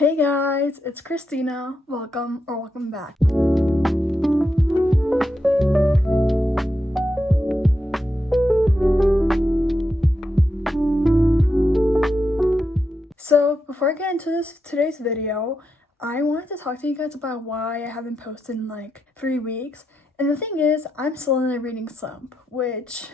Hey guys, it's Christina. Welcome back. So before I get into today's video, I wanted to talk to you guys about why I haven't posted in like 3 weeks. And the thing is, I'm still in a reading slump, which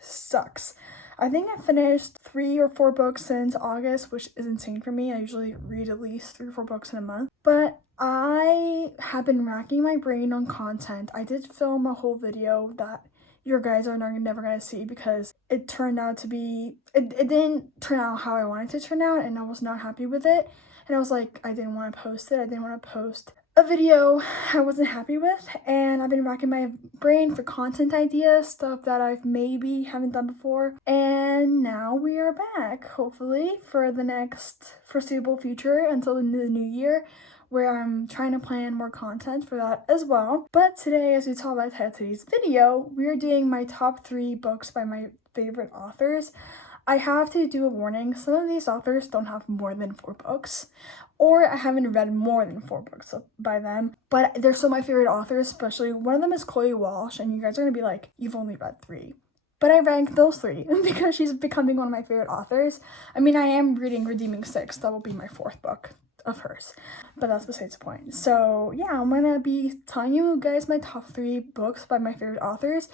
sucks. I think I finished 3 or 4 books since August, which is insane for me. I usually read at least 3 or 4 books in a month. But I have been racking my brain on content. I did film a whole video that you guys are never gonna see because it turned out to be, it didn't turn out how I wanted to turn out, and I was not happy with it. And I was like, I didn't want to post it. I didn't want to post a video I wasn't happy with, and I've been racking my brain for content ideas, stuff that I've maybe haven't done before, and now we are back, hopefully, for the next foreseeable future until the new year, where I'm trying to plan more content for that as well. But today, as you saw by today's video, we're doing my top 3 books by my favorite authors. I have to do a warning, some of these authors don't have more than 4 books, or I haven't read more than 4 books by them, but they're still my favorite authors. Especially one of them is Chloe Walsh, and you guys are gonna be like, you've only read 3. But I rank those 3 because she's becoming one of my favorite authors. I mean, I am reading Redeeming 6, that will be my 4th book of hers, but that's besides the point. So yeah, I'm gonna be telling you guys my top 3 books by my favorite authors.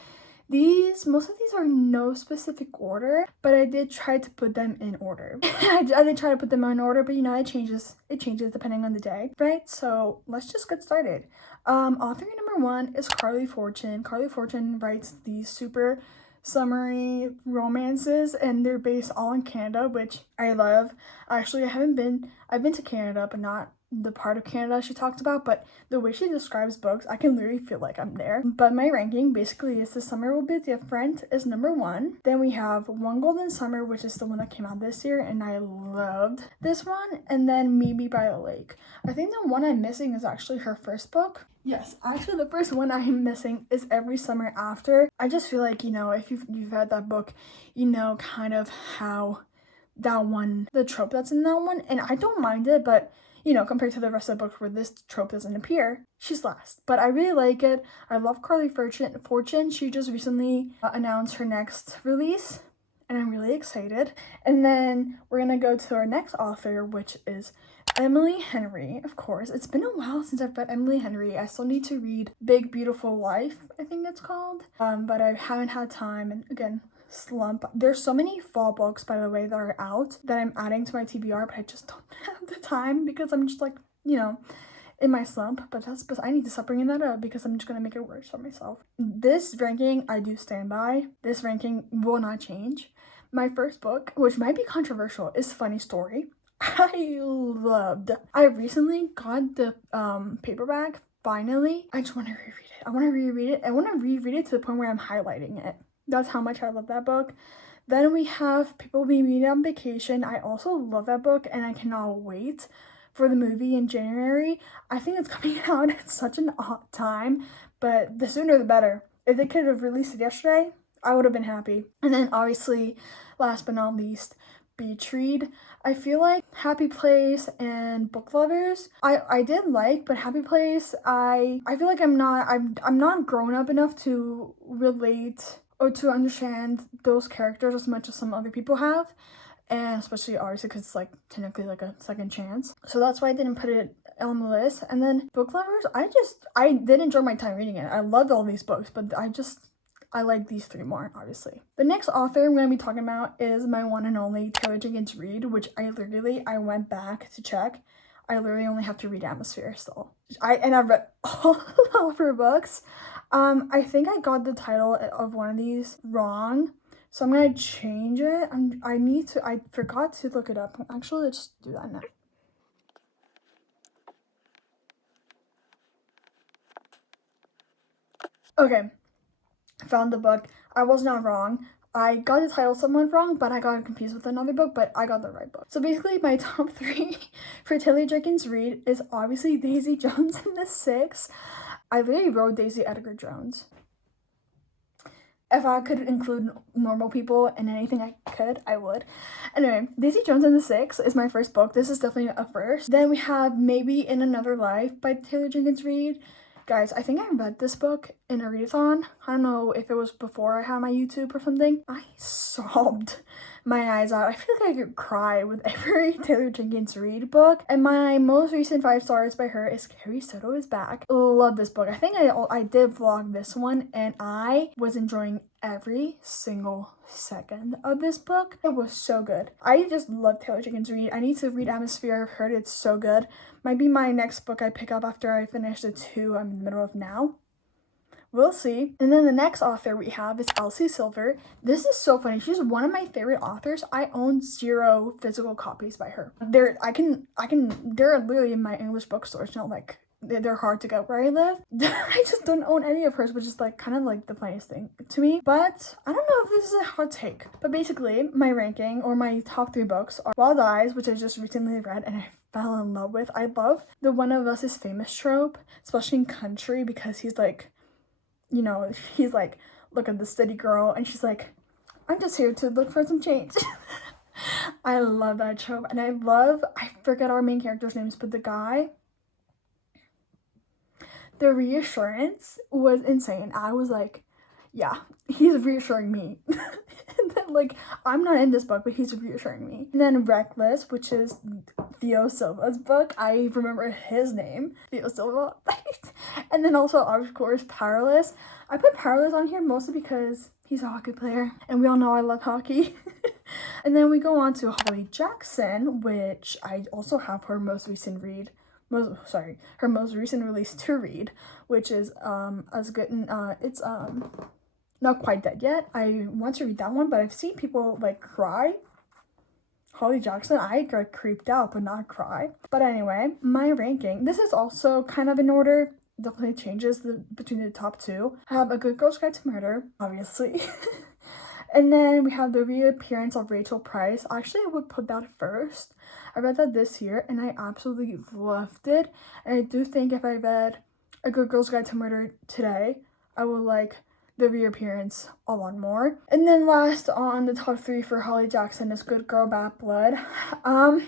Most of these are no specific order, but I did try to put them in order. I did try to put them in order, but you know, it changes depending on the day, right? So let's just get started. Author number 1 is Carley Fortune. Carley Fortune writes these super summery romances, and they're based all in Canada, which I love. Actually, I've been to Canada, but not the part of Canada she talks about, but the way she describes books, I can literally feel like I'm there. But my ranking basically is This Summer Will Be Different is number 1. Then we have One Golden Summer, which is the one that came out this year, and I loved this one. And then Maybe by a Lake. I think the one I'm missing is actually her first book. Yes, actually the first one I'm missing is Every Summer After. I just feel like, you know, if you've read that book, you know kind of how that one, the trope that's in that one, and I don't mind it, but you know, compared to the rest of the books where this trope doesn't appear, she's last. But I really like it. I love Carley Fortune. She just recently announced her next release, and I'm really excited. And then we're gonna go to our next author, which is Emily Henry. Of course, it's been a while since I've read Emily Henry. I still need to read Big Beautiful Life, I think that's called. But I haven't had time, and again, slump. There's so many fall books, by the way, that are out that I'm adding to my TBR, but I just don't have the time because I'm just like, you know, in my slump. But I need to stop bringing that up because I'm just gonna make it worse for myself. This ranking I do stand by. This ranking will not change. My first book, which might be controversial, is Funny Story. I recently got the paperback, finally. I just want to reread it. I want to reread it to the point where I'm highlighting it. That's how much I love that book. Then we have People We Meet on Vacation. I also love that book, and I cannot wait for the movie in January. I think it's coming out at such an odd time, but the sooner the better. If they could have released it yesterday, I would have been happy. And then obviously, last but not least, Beach Read. I feel like Happy Place and Book Lovers I did like, but Happy Place I feel like I'm not grown up enough to relate or to understand those characters as much as some other people have, and especially obviously because it's like technically like a second chance, so that's why I didn't put it on the list. And then Book Lovers, I did enjoy my time reading it. I loved all these books, but I like these 3 more, obviously. The next author I'm going to be talking about is my one and only Taylor Jenkins Reid, which I went back to check. I literally only have to read Atmosphere still. I've read all of her books. I think I got the title of one of these wrong, so I'm going to change it. I forgot to look it up. Actually, let's do that now. Okay. Found the book. I was not wrong. I got the title somewhat wrong, but I got confused with another book, but I got the right book. So basically, my top 3 for Taylor Jenkins Reid is obviously Daisy Jones and the Six. I literally wrote Daisy Edgar Jones. if I could include normal people in anything I could, I would. Anyway, Daisy Jones and the Six is my first book. This is definitely a first. Then we have Maybe in Another Life by Taylor Jenkins Reid. Guys, I think I read this book in a readathon. I don't know if it was before I had my YouTube or something. I sobbed my eyes out. I feel like I could cry with every Taylor Jenkins Reid book. And my most recent 5 stars by her is Carrie SOTO is Back. Love this book. I think I did vlog this one, and I was enjoying every single second of this book. It was so good. I just love Taylor Jenkins Reid. I need to read Atmosphere. I've heard it's so good. Might be my next book I pick up after I finish the 2 I'm in the middle of now. We'll see. And then the next author we have is Elsie Silver. This is so funny. She's one of my favorite authors. I own 0 physical copies by her. They're literally in my English bookstores now. Like, they're hard to get where I live. I just don't own any of hers, which is like kind of like the funniest thing to me. But I don't know if this is a hot take. But basically, my ranking or my top 3 books are Wild Eyes, which I just recently read and I fell in love with. I love the One of Us is Famous trope, especially in country, because he's like, you know, he's like, look at the city girl, and she's like, I'm just here to look for some change. I love that trope. And I forget our main character's names, but the guy, the reassurance was insane. I was like, yeah, he's reassuring me. And then, like, I'm not in this book, but he's reassuring me. And then Reckless, which is Theo Silva's book. I remember his name, Theo Silva. And then also, of course, Powerless. I put Powerless on here mostly because he's a hockey player, and we all know I love hockey. And then we go on to Holly Jackson, which I also have her most recent her most recent release to read, which is As Good, and it's Not Quite Dead Yet. I want to read that one, but I've seen people like cry. Holly Jackson, I got creeped out but not cry. But anyway, my ranking, this is also kind of in order, definitely changes between the top 2. I have A Good Girl's Guide to Murder, obviously. And then we have The Reappearance of Rachel Price. Actually, I would put that first. I read that this year and I absolutely loved it. And I do think if I read A Good Girl's Guide to Murder today, I would like The Reappearance a lot more. And then last on the top 3 for Holly Jackson is Good Girl, Bad Blood.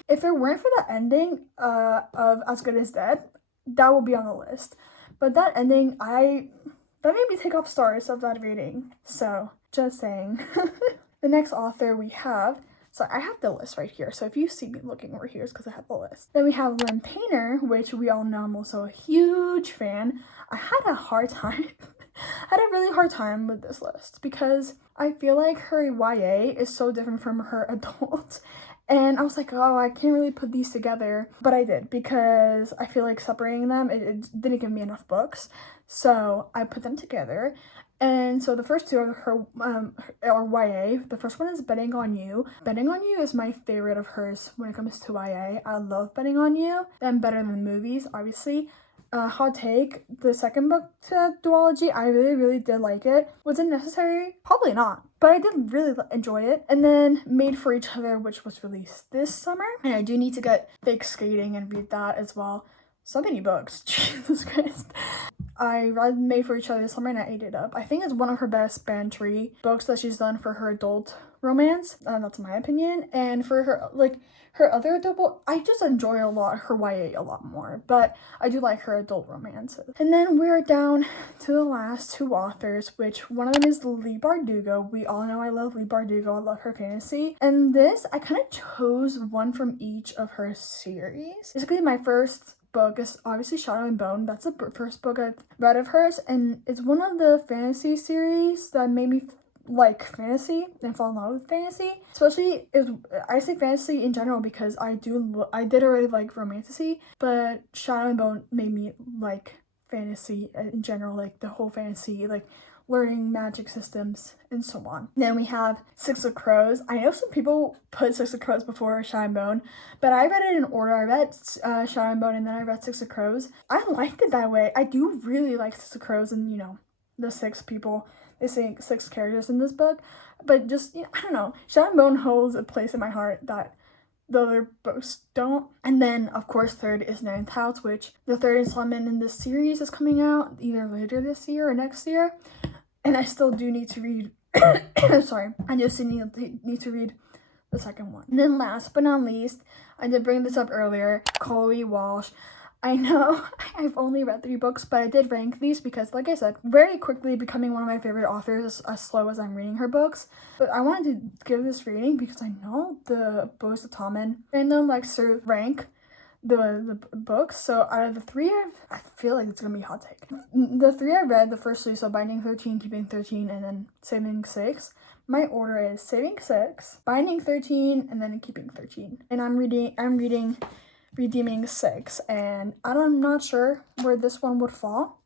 If it weren't for the ending of As Good as Dead, that would be on the list. But that ending, that made me take off stars of that reading. So, just saying. The next author we have, so I have the list right here. So if you see me looking over here, it's because I have the list. Then we have LYNN Painter, which we all know I'm also a huge fan. I had a really hard time with this list because I feel like her YA is so different from her adult. And I was like, oh, I can't really put these together. But I did, because I feel like separating them, it didn't give me enough books. So I put them together. And so the first 2 are her are YA. The first one is Betting on You. Betting on You is my favorite of hers when it comes to YA. I love Betting on You. Then Better Than Movies, obviously. Hot take, the second book to duology, I really did like it. Was it necessary? Probably not, but I did really enjoy it. And then Made for Each Other, which was released this summer, and I do need to get Fake Skating and read that as well. So many books, Jesus Christ. I read Made for Each Other this summer and I ate it up. I think it's one of her best bantery books that she's done for her adult romance. That's my opinion. And for her other adult book, I just enjoy her YA a lot more, but I do like her adult romances. And then we're down to the last 2 authors, which one of them is Leigh Bardugo. We all know I love Leigh Bardugo. I love her fantasy. And this, I kind of chose one from each of her series. Basically, my first book is obviously Shadow and Bone. That's the first book I've read of hers, and it's one of the fantasy series that made me like fantasy and fall in love with fantasy. Especially, I say fantasy in general because I did already like romantasy, but Shadow and Bone made me like fantasy in general, like the whole fantasy, like learning magic systems and so on. Then we have Six of Crows. I know some people put Six of Crows before Shadow and Bone, but I read it in order. I read Shadow and Bone and then I read Six of Crows. I liked it that way. I do really like Six of Crows and, you know, the 6 people. They say 6 characters in this book, but just, you know, I don't know. Shadow and Bone holds a place in my heart that the other books don't. And then, of course, third is Ninth House, which the third installment in this series is coming out either later this year or next year. and I still do need to read, sorry, I just need to read the second one. And then last but not least, I did bring this up earlier, CARLEY, WALSH. I know I've only read 3 books, but I did rank these because, like I said, very quickly becoming one of my favorite authors as slow as I'm reading her books. But I wanted to give this reading because I know the Boys of Tommen fandom likes to rank the books. So out of the 3, I feel like it's gonna be a hot take. The 3 I read, the first 3, so Binding 13, Keeping 13, and then Saving 6. My order is Saving 6, Binding 13, and then Keeping 13. And I'm reading Redeeming 6, and I'm not sure where this one would fall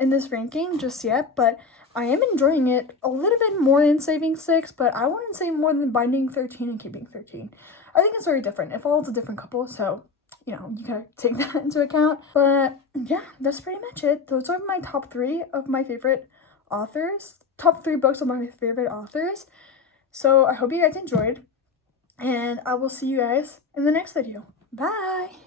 in this ranking just yet, but I am enjoying it a little bit more than Saving 6, but I wouldn't say more than Binding 13 and Keeping 13. I think it's very different. It follows a different couple, so, you know, you gotta take that into account. But yeah, that's pretty much it. Those are my top 3 of my favorite authors, top 3 books of my favorite authors. So I hope you guys enjoyed, and I will see you guys in the next video. Bye!